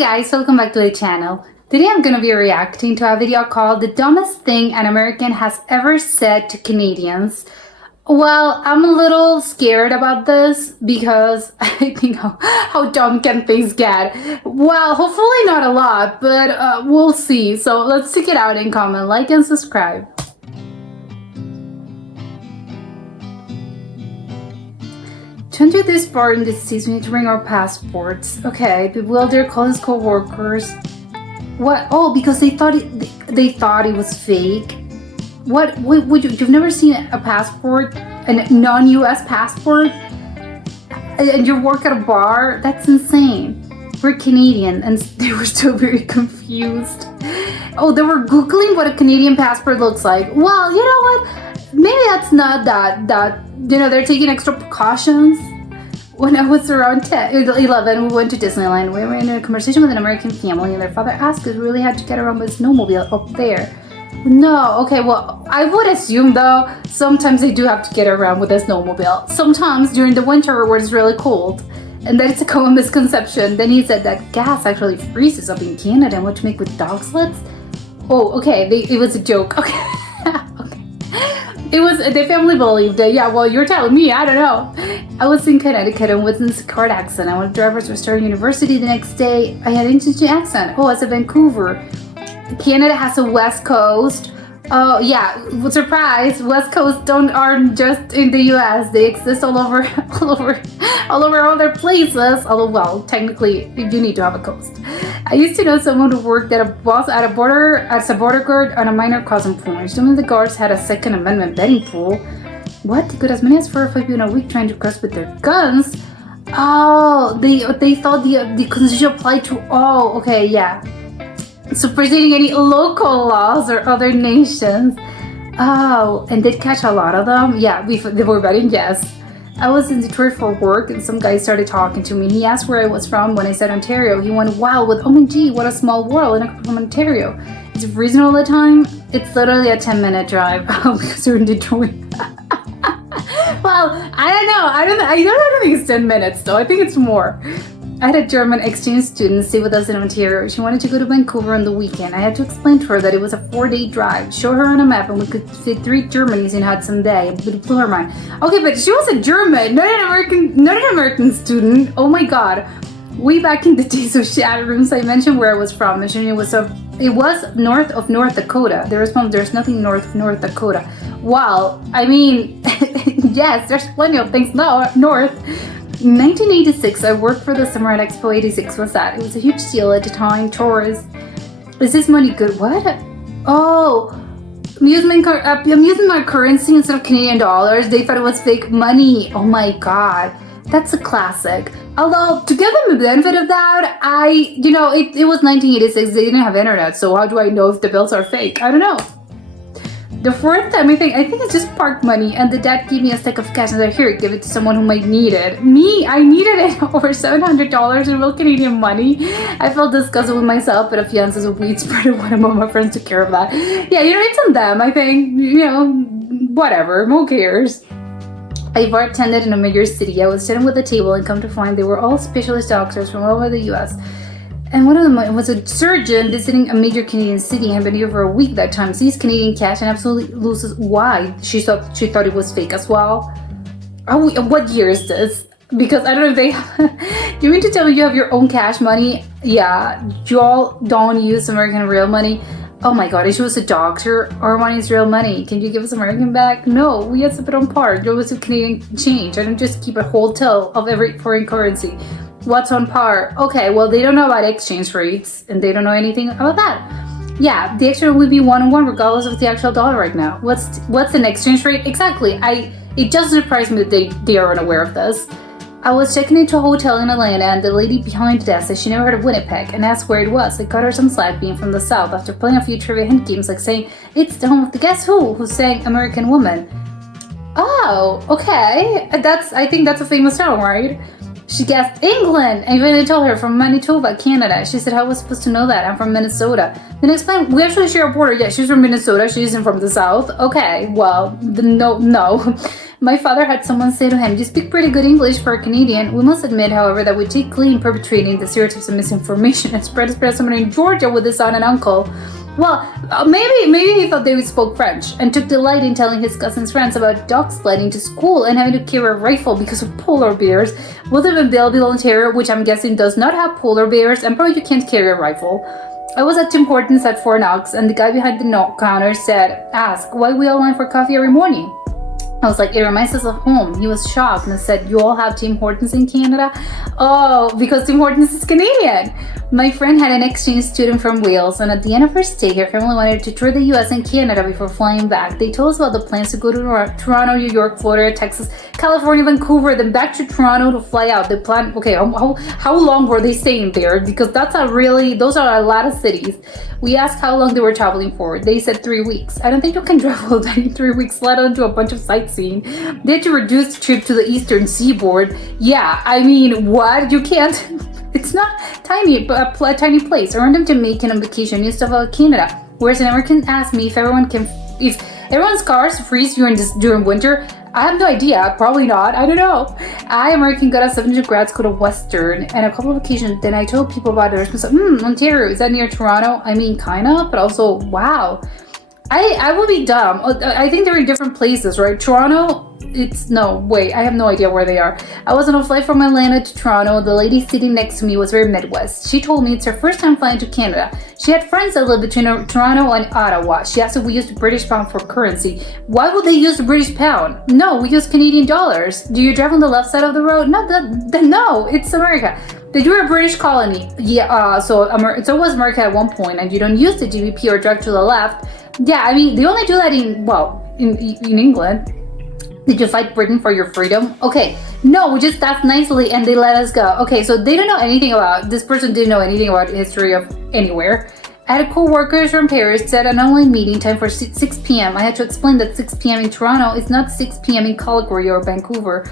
guys, welcome back to the channel. Today I'm going to be reacting to a video called The Dumbest Thing an American Has Ever Said to Canadians. Well, I'm a little scared about this because I think how dumb can things get? Well, hopefully not a lot, but we'll see. So let's check it out and comment, like, and subscribe. To enter this bar in the States, we need to bring our passports. Okay, bewildered call his co-workers. What? Oh, because they thought it was fake. What? Would you've never seen a passport, a non-U.S. passport, and you work at a bar? That's insane. We're Canadian, and they were still very confused. Oh, they were Googling what a Canadian passport looks like. Well, you know what? Maybe that's not that. They're taking extra precautions. When I was around 11, we went to Disneyland. We were in a conversation with an American family, and their father asked us, we really had to get around with a snowmobile up there. No, okay, well, I would assume, though, sometimes they do have to get around with a snowmobile. Sometimes during the winter where it's really cold. And that is a common misconception. Then he said that gas actually freezes up in Canada, and what to make with dog sleds? Oh, okay, it was a joke. Okay. The family believed it. Yeah, well, you're telling me, I don't know. I was in Connecticut and was in a card accent. I went to drivers were starting university the next day. I had an interesting accent. Oh, I said Vancouver. Canada has a West Coast. Oh, yeah, surprise. West Coast aren't just in the US. They exist all over other places. Although, well, technically, you need to have a coast. I used to know someone who worked as a border guard on a minor crossing point. Some of the guards had a Second Amendment betting pool. What? They could as many as 4 or 5 people in a week trying to cross with their guns. Oh, they thought the Constitution applied to all. Okay, yeah. Superseding any local laws or other nations. Oh, and did catch a lot of them? Yeah, they were betting yes. I was in Detroit for work and some guy started talking to me. He asked where I was from. When I said Ontario, he went wild with, OMG, what a small world, and I'm from Ontario. Is it freezing all the time? It's literally a 10-minute drive because we're in Detroit. Well, I don't know. I don't think it's 10 minutes though. I think it's more. I had a German exchange student stay with us in Ontario. She wanted to go to Vancouver on the weekend. I had to explain to her that it was a 4-day drive, show her on a map, and we could fit 3 Germanys in Hudson Bay. It blew her mind. Okay, but she was a German, not an American student. Oh my God. Way back in the days of shadow rooms, I mentioned where I was from. It was north of North Dakota. They responded, there's nothing north of North Dakota. Well, I mean, yes, there's plenty of things north. In 1986, I worked for the Summer at Expo 86. What's that? It was a huge deal at the time. Tourists. Is this money good? What? Oh, I'm using my currency instead of Canadian dollars. They thought it was fake money. Oh my God. That's a classic. Although, to give them the benefit of that, it was 1986. They didn't have internet. So how do I know if the bills are fake? I don't know. The fourth time, I think it's just park money, and the dad gave me a stack of cash and said, here, give it to someone who might need it. Me, I needed it, over $700 in real Canadian money. I felt disgusted with myself, but a fiance's a weed spreader. One of my friends took care of that. Yeah, it's on them, I think. Whatever, who cares? I bartended in a major city. I was sitting with a table and come to find they were all specialist doctors from all over the US. And one of them was a surgeon visiting a major Canadian city and had been here for a week that time. Sees Canadian cash and absolutely loses. Why? She thought it was fake as well. What year is this? Because I don't know if they... You mean to tell me you have your own cash money? Yeah, you all don't use American real money. Oh my God, if she was a doctor, our money is real money. Can you give us American back? No, we have to put on par. You always do Canadian change. I don't just keep a whole till of every foreign currency. What's on par? Okay, well, they don't know about exchange rates, and they don't know anything about that. Yeah, the exchange would be 1-on-1 regardless of the actual dollar right now. What's an exchange rate? Exactly. It doesn't surprise me that they are unaware of this. I was checking into a hotel in Atlanta, and the lady behind the desk said she never heard of Winnipeg and asked where it was. I cut her some slack being from the South after playing a few trivia hint games, like saying it's the home of the Guess Who sang American Woman. Oh, okay. I think that's a famous song, right? She guessed England. I even told her from Manitoba, Canada. She said, how was I supposed to know that? I'm from Minnesota. Then explained, we actually share a border. Yeah, she's from Minnesota. She isn't from the South. Okay, well, no. My father had someone say to him, "You speak pretty good English for a Canadian." We must admit, however, that we take glee in perpetrating the stereotypes of misinformation and spread someone in Georgia with his aunt and uncle. Well, maybe he thought they spoke French and took delight in telling his cousin's friends about dog sledding to school and having to carry a rifle because of polar bears. We live in Belleville, Ontario, which I'm guessing does not have polar bears, and probably you can't carry a rifle. I was at Tim Hortons at Fort Knox, and the guy behind the counter asked why we all went for coffee every morning. I was like, "It reminds us of home." He was shocked and said, "You all have Tim Hortons in Canada?" Oh, because Tim Hortons is Canadian. My friend had an exchange student from Wales, and at the end of her stay, her family wanted to tour the US and Canada before flying back. They told us about the plans to go to Toronto, New York, Florida, Texas, California, Vancouver, then back to Toronto to fly out. They planned, okay, how long were they staying there? Because those are a lot of cities. We asked how long they were traveling for. They said 3 weeks. I don't think you can travel in 3 weeks, let alone do a bunch of sightseeing. They had to reduce the trip to the eastern seaboard. Yeah, I mean, what? You can't. It's not tiny, but a tiny place. A random Jamaican on vacation used to about Canada. Whereas an American asked me if everyone's cars freeze during winter. I have no idea. Probably not. I don't know. I, American, got a 7 grad school to Western and a couple of occasions. Then I told people about it. I was like, Ontario, is that near Toronto? I mean, kind of, but also, wow. I would be dumb. I think they're in different places, right? Toronto, I have no idea where they are. I was on a flight from Atlanta to Toronto. The lady sitting next to me was very Midwest. She told me it's her first time flying to Canada. She had friends that live between Toronto and Ottawa. She asked if we used the British pound for currency. Why would they use the British pound? No, we use Canadian dollars. Do you drive on the left side of the road? No, it's America. They were a British colony. Yeah, so it was America at one point, and you don't use the GBP or drive to the left. Yeah, I mean, they only do that in England. Did you fight Britain for your freedom? Okay, no, we just asked nicely and they let us go. Okay, so they don't know anything this person didn't know anything about the history of anywhere. I had co-workers from Paris set an online meeting time for 6 p.m. I had to explain that 6 p.m. in Toronto is not 6 p.m. in Calgary or Vancouver.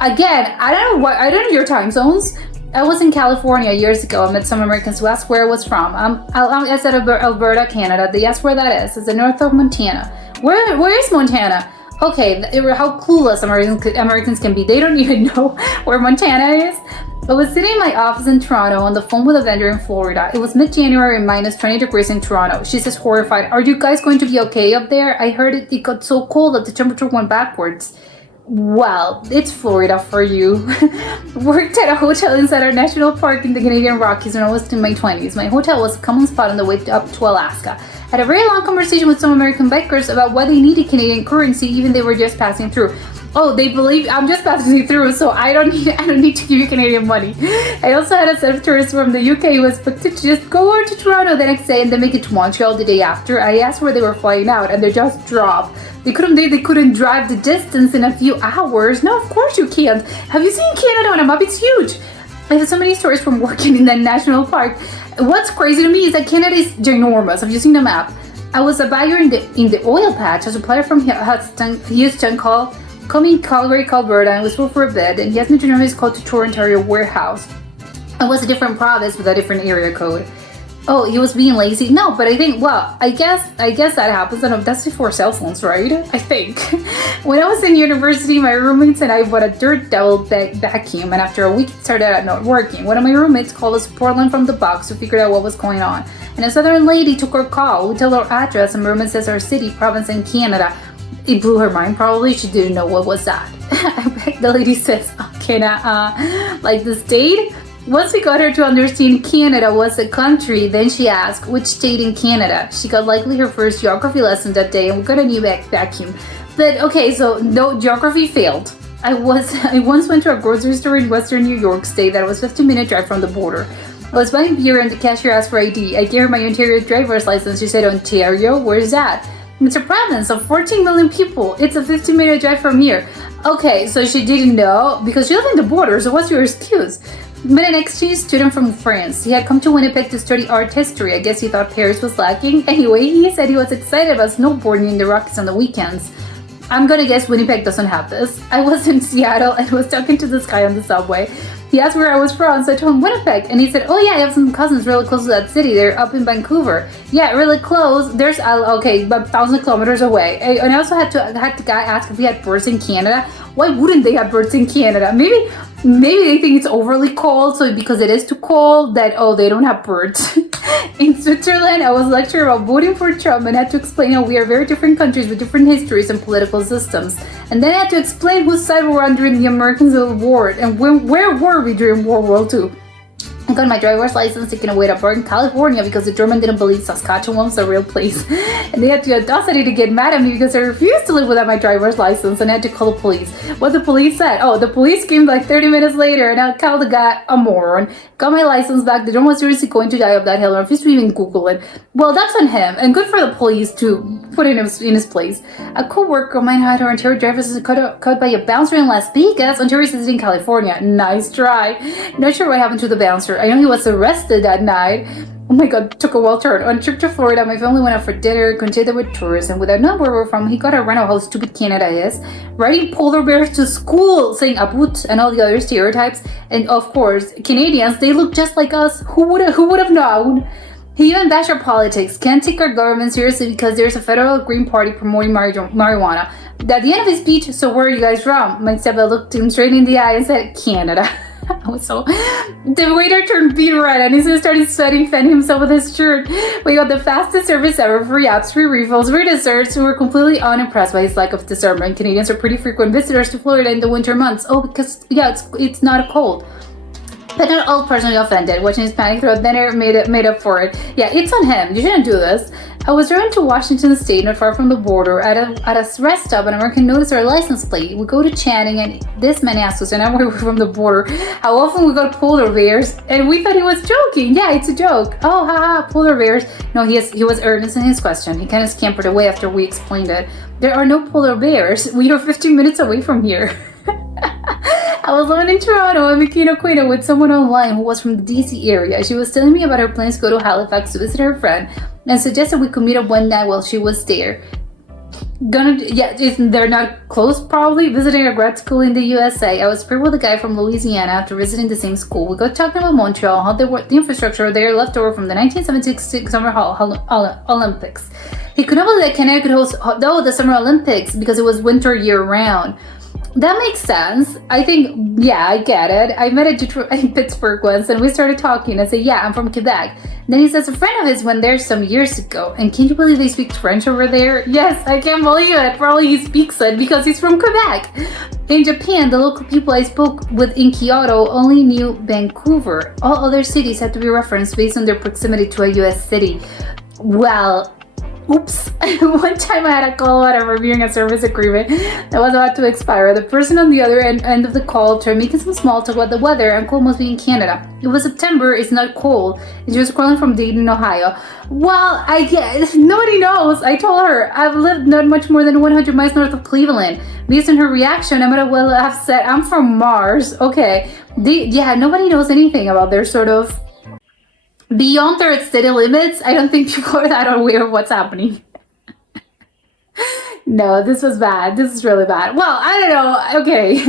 Again, I don't know your time zones. I was in California years ago. I met some Americans who asked where I was from. I said Alberta, Canada. They asked where that is. It's the north of Montana. Where is Montana? Okay, how clueless Americans can be. They don't even know where Montana is. I was sitting in my office in Toronto on the phone with a vendor in Florida. It was mid-January and minus 20 degrees in Toronto. She says horrified, "Are you guys going to be okay up there? I heard it got so cold that the temperature went backwards." Well, it's Florida for you. Worked at a hotel inside our national park in the Canadian Rockies when I was in my 20s. My hotel was a common spot on the way up to Alaska. Had a very long conversation with some American bikers about why they needed Canadian currency even they were just passing through. Oh, they believe I'm just passing through, so I don't need to give you Canadian money. I also had a set of tourists from the UK who was booked to just go over to Toronto the next day and then make it to Montreal the day after. I asked where they were flying out and they just dropped. They couldn't drive the distance in a few hours. No, of course you can't. Have you seen Canada on a map? It's huge. I have so many stories from working in that national park. What's crazy to me is that Canada is ginormous. Have you seen the map? I was a buyer in the oil patch. A supplier from Houston called me Calgary, Alberta, and was full for a bid, and he asked me to know his code to Toronto, Ontario warehouse. It was a different province with a different area code. Oh, he was being lazy? No, but I think, I guess that happens. I know that's before cell phones, right? I think. When I was in university, my roommates and I bought a Dirt Devil vacuum, and after a week it started out not working. One of my roommates called a support line from the box to figure out what was going on. And a southern lady took our call. We told her address, and my roommate says our city, province, in Canada. It blew her mind, probably. She didn't know what was that. The lady says, like the state? Once we got her to understand Canada was a country, then she asked, which state in Canada? She got likely her first geography lesson that day, and we got a new vacuum. But okay, so no, geography failed. I once went to a grocery store in Western New York State that was 15-minute drive from the border. I was buying beer and the cashier asked for ID. I gave her my Ontario driver's license. She said, Ontario? Where's that? It's a province of 14 million people. It's a 15-minute drive from here. Okay, so she didn't know because she lived in the border, so what's your excuse? Met an exchange student from France. He had come to Winnipeg to study art history. I guess he thought Paris was lacking. Anyway, he said he was excited about snowboarding in the Rockies on the weekends. I'm gonna guess Winnipeg doesn't have this. I was in Seattle and was talking to this guy on the subway. He asked where I was from, so I told him Winnipeg, and he said, "Oh yeah, I have some cousins really close to that city. They're up in Vancouver. Yeah, really close. There's okay, about 1,000 kilometers away." And I also had the guy ask if he had birds in Canada. Why wouldn't they have birds in Canada? Maybe they think it's overly cold, so because it is too cold, that they don't have birds. In Switzerland, I was lecturing about voting for Trump and had to explain how we are very different countries with different histories and political systems. And then I had to explain whose side we were on during the American Civil War and where were we during World War II. I got my driver's license taken away at a bar in California because the German didn't believe Saskatchewan was a real place. And they had the audacity to get mad at me because I refused to live without my driver's license and I had to call the police. What the police said? Oh, the police came like 30 minutes later and I called the guy a moron. Got my license back. The German was seriously going to die up that hill. I refused to even Google it. Well, that's on him. And good for the police to put him in his place. A co-worker of mine had her Ontario driver's license cut by a bouncer in Las Vegas. Ontario is in California. Nice try. Not sure what happened to the bouncer. I know he was arrested that night. Oh my god, took a wild turn. On a trip to Florida, my family went out for dinner, continued with tourists, and without knowing where we're from, he got a run of how stupid Canada is, riding polar bears to school, saying "abut" and all the other stereotypes. And of course, Canadians, they look just like us. Who would have known? He even bashed our politics. Can't take our government seriously because there's a federal Green Party promoting marijuana. At the end of his speech, "So where are you guys from?" My stepdad looked him straight in the eye and said, "Canada." I was so... The waiter turned beet red and he started sweating, fanning himself with his shirt. We got the fastest service ever, free apps, free refills, free desserts. We were completely unimpressed by his lack of discernment. Canadians are pretty frequent visitors to Florida in the winter months. Oh, because, yeah, it's not cold. But not all personally offended. Watching his panic throughout dinner made up for it. Yeah, it's on him. You shouldn't do this. I was driving to Washington State, not far from the border. At a rest stop, an American noticed our license plate. We go to Channing, and this man asked us, and now we're from the border, how often we got polar bears. And we thought he was joking. Yeah, it's a joke. Oh, haha, polar bears. No, he was earnest in his question. He kind of scampered away after we explained it. There are no polar bears. We are 15 minutes away from here. I was living in Toronto and became acquainted with someone online who was from the DC area. She was telling me about her plans to go to Halifax to visit her friend and suggested we could meet up one night while she was there. They're not close probably, visiting a grad school in the USA. I was paired with a guy from Louisiana after visiting the same school. We got talking about Montreal, how the infrastructure there left over from the 1976 Summer Olympics. He could not believe that Canada could host the Summer Olympics because it was winter year-round. That makes sense. I think, yeah, I get it. I met in Pittsburgh once and we started talking. I said, yeah, I'm from Quebec. Then he says a friend of his went there some years ago. And can you believe they speak French over there? Yes, I can't believe it. Probably he speaks it because he's from Quebec. In Japan, the local people I spoke with in Kyoto only knew Vancouver. All other cities had to be referenced based on their proximity to a US city. Well, oops. One time I had a call about reviewing a service agreement that was about to expire. The person on the other end of the call tried making some small talk about the weather and cold must be in Canada. It was September, it's not cold. And she was calling from Dayton, Ohio. Well, I guess nobody knows. I told her I've lived not much more than 100 miles north of Cleveland. Based on her reaction, I might as well have said I'm from Mars. Okay. Nobody knows anything about their sort of beyond their city limits. I don't think people are that aware of what's happening. No, this was bad. This is really bad. Well, I don't know. Okay.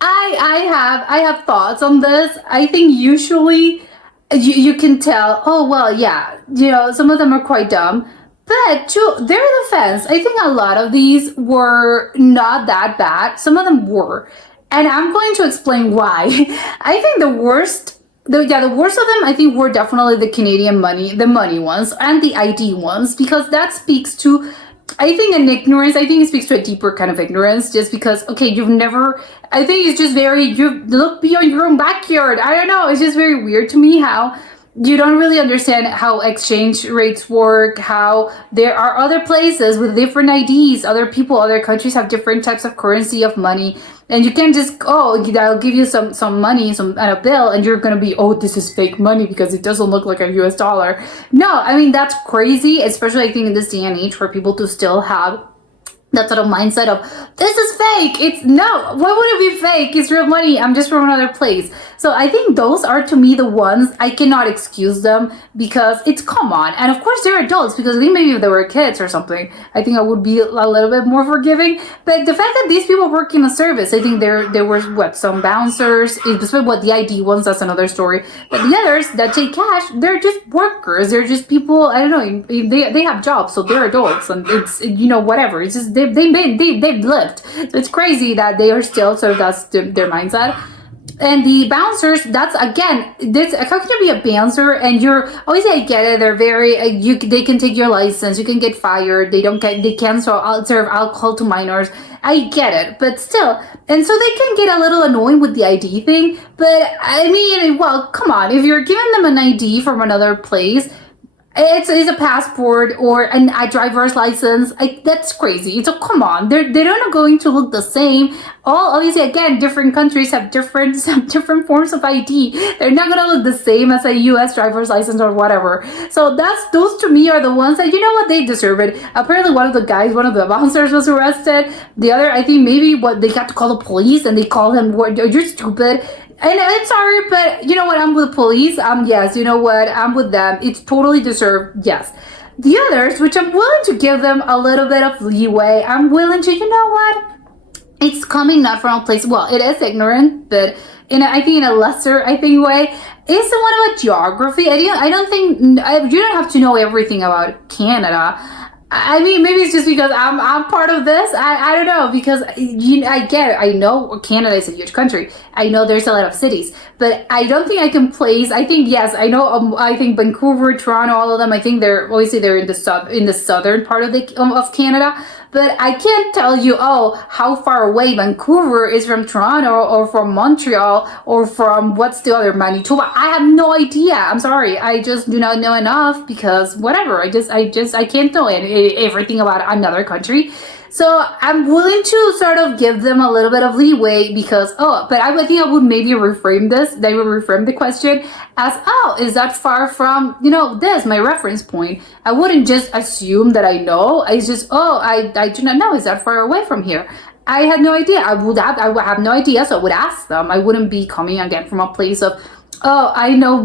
I have thoughts on this. I think usually you can tell, oh, well, yeah, some of them are quite dumb. But to their defense, I think a lot of these were not that bad. Some of them were. And I'm going to explain why. I think the worst of them, I think, were definitely the Canadian money, the money ones, and the ID ones, because that speaks to, I think, an ignorance. I think it speaks to a deeper kind of ignorance, just because, okay, I think it's just you look beyond your own backyard. I don't know, it's just very weird to me how you don't really understand how exchange rates work, how there are other places with different IDs, other people, other countries have different types of currency of money. And you can't just, I'll give you some money, and a bill, and you're going to be, this is fake money because it doesn't look like a US dollar. No, I mean, that's crazy, especially I think in this day and age for people to still have that sort of mindset of, this is fake. Why would it be fake? It's real money. I'm just from another place. So I think those are to me the ones I cannot excuse them because it's come on. And of course they're adults because I think maybe if they were kids or something, I think I would be a little bit more forgiving. But the fact that these people work in a service, I think there were some bouncers, especially what the ID ones, that's another story. But the others that take cash, they're just workers. They're just people, I don't know, they have jobs, so they're adults and it's, whatever. It's just they've lived. So it's crazy that they are still sort of, that's their mindset. And the bouncers, that's again, this how can you be a bouncer and you're obviously I get it. They're very they can take your license, you can get fired. They can't serve alcohol to minors. I get it, but still, and so they can get a little annoying with the ID thing. But I mean, well, come on, if you're giving them an ID from another place. It's a passport or a driver's license. That's crazy. So come on, they're not going to look the same. All obviously, again, different countries have different forms of ID. They're not gonna look the same as a U.S. driver's license or whatever. So those to me are the ones that they deserve it. Apparently, one of the bouncers was arrested. The other, I think maybe they got to call the police and they called him, "You're stupid." And I'm sorry, but you know what? I'm with police. Yes, you know what? I'm with them. It's totally deserved. Yes. The others, which I'm willing to give them a little bit of leeway. I'm willing to, you know what? It's coming not from a place. Well, it is ignorant, but I think in a lesser, way. It's the one about geography. I don't think you don't have to know everything about Canada. I mean, maybe it's just because I'm part of this. I don't know, because I get it. I know Canada is a huge country. I know there's a lot of cities, but I don't think I can place. I think yes, I know. I think Vancouver, Toronto, all of them. I think they're in the southern part of Canada. But I can't tell you, how far away Vancouver is from Toronto or from Montreal or from what's the other, Manitoba. I have no idea. I'm sorry. I just do not know enough because whatever. I can't know everything about another country. So I'm willing to sort of give them a little bit of leeway because, but I would think I would maybe reframe this. They would reframe the question as, is that far from, this, my reference point? I wouldn't just assume that I know. It's just, I do not know. Is that far away from here? I had no idea. I would have no idea. So I would ask them. I wouldn't be coming again from a place of, I know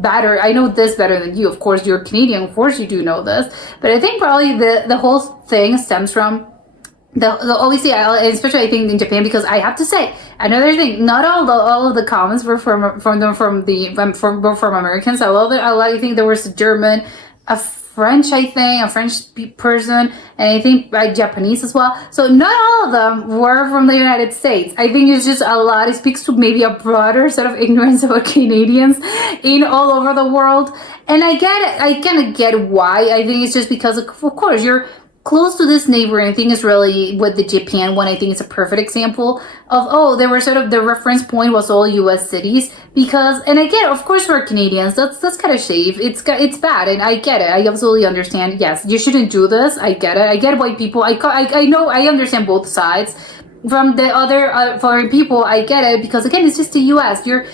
better. I know this better than you. Of course, you're Canadian. Of course, you do know this. But I think probably the whole thing stems from the obviously, especially I think in Japan, because I have to say another thing. Not all of the comments were from Americans. I think there was a German, a French, a French person, and I think Japanese as well. So not all of them were from the United States. I think it's just a lot. It speaks to maybe a broader set of ignorance about Canadians in all over the world. And I get it. I kind of get why. I think it's just because, of course, you're close to this neighbor. I think it's really with the Japan one. I think it's a perfect example of, they were sort of, the reference point was all U.S. cities because, and again, of course, for Canadians, that's kind of shave. It's bad, and I get it. I absolutely understand. Yes, you shouldn't do this. I get it. I get why people. I know. I understand both sides. From the other foreign people, I get it because again, it's just the U.S. You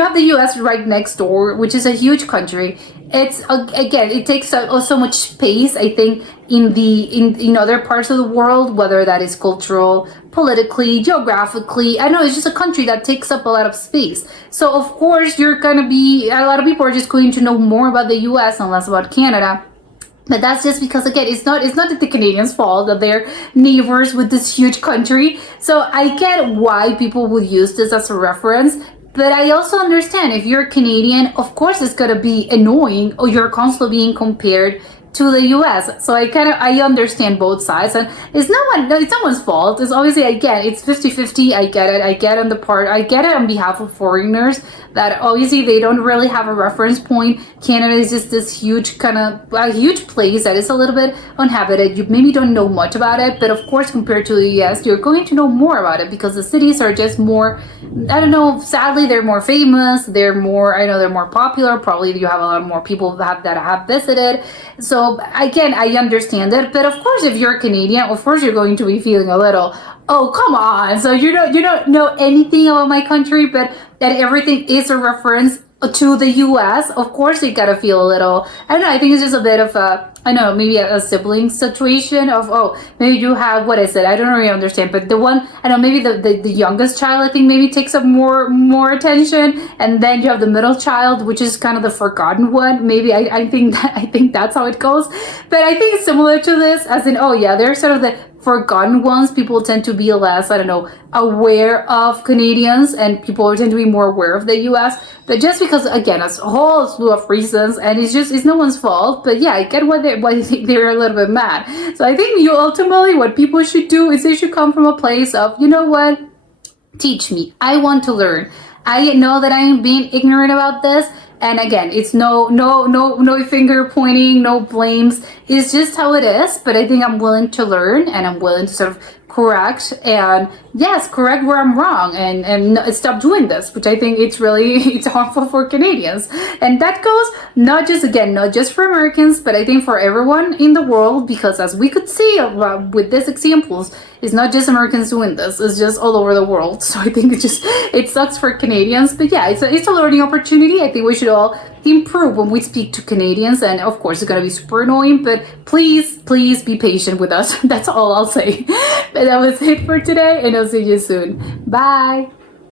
have the U.S. right next door, which is a huge country. It's again, it takes so much space. I think in other parts of the world, whether that is cultural, politically, geographically. I know it's just a country that takes up a lot of space. So of course, you're gonna be a lot of people are just going to know more about the U.S. and less about Canada. But that's just because, again, it's not the Canadians' fault that they're neighbors with this huge country. So I get why people would use this as a reference. But I also understand if you're Canadian, of course it's going to be annoying or you're constantly being compared to the US. So I understand both sides, and it's no one's fault. It's obviously, again, it's 50-50. I get it. I get it on behalf of foreigners that obviously they don't really have a reference point. Canada is just this huge a huge place that is a little bit uninhabited. You maybe don't know much about it, but of course compared to the US, you're going to know more about it because the cities are just more, I don't know, sadly they're more famous, they're more popular, probably you have a lot more people that have visited. So again, I understand it, but of course if you're Canadian, of course you're going to be feeling a little, oh, come on. So you don't know anything about my country, but that everything is a reference. to the US, of course they gotta feel a little, I don't know, I think it's just a bit of a, I know, maybe a sibling situation of, oh, maybe you have, what is it? I don't really understand, but the one, I don't know, maybe the youngest child, I think maybe takes up more attention, and then you have the middle child, which is kind of the forgotten one. Maybe I think that's how it goes. But I think it's similar to this, as in, oh yeah, they're sort of the forgotten ones. People tend to be less, I don't know, aware of Canadians, and people tend to be more aware of the US. But just because, again, a whole slew of reasons, and it's no one's fault. But yeah, I get why they're a little bit mad. So I think ultimately what people should do is they should come from a place of, you know what, teach me. I want to learn. I know that I am being ignorant about this. And again, it's no finger pointing, no blames. It's just how it is. But I think I'm willing to learn, and I'm willing to sort of correct, and yes, correct where I'm wrong, and stop doing this, which I think it's harmful for Canadians. And that goes not just for Americans, but I think for everyone in the world, because as we could see with these examples, it's not just Americans doing this, it's just all over the world. So I think it sucks for Canadians, but yeah, it's a learning opportunity. I think we should all improve when we speak to Canadians, and of course it's gonna be super annoying, but please be patient with us. That's all I'll say. But that was it for today, and I'll see you soon. Bye.